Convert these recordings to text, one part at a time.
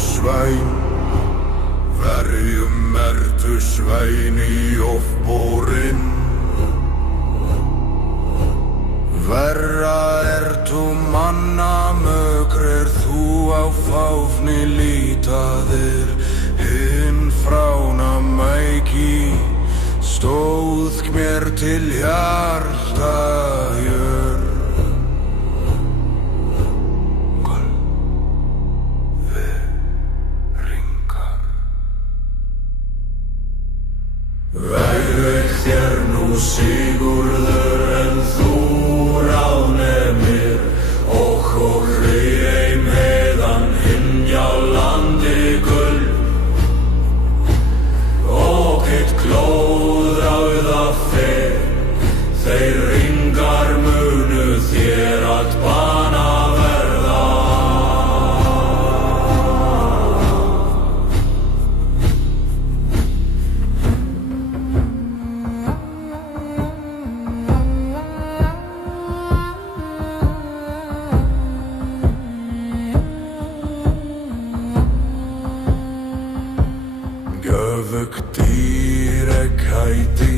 Svein, verjum ertu svein í ofborinn. Verra ertu manna mögrer, þú á fáfni lítaðir. Hinn frána mæki, stóð mér til hjarta jörn. Vegveg þér nú sigurður en þú ráðnemir og hreim heiðan hinja landi gull og hitt klóðráða fer þeir ringar munu þér að bana verða. Göfug dýr kæti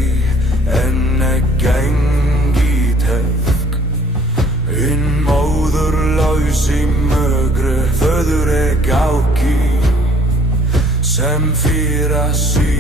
en gengi tefk. Hinn móður laus í mögru föður gáki sem fyrra sí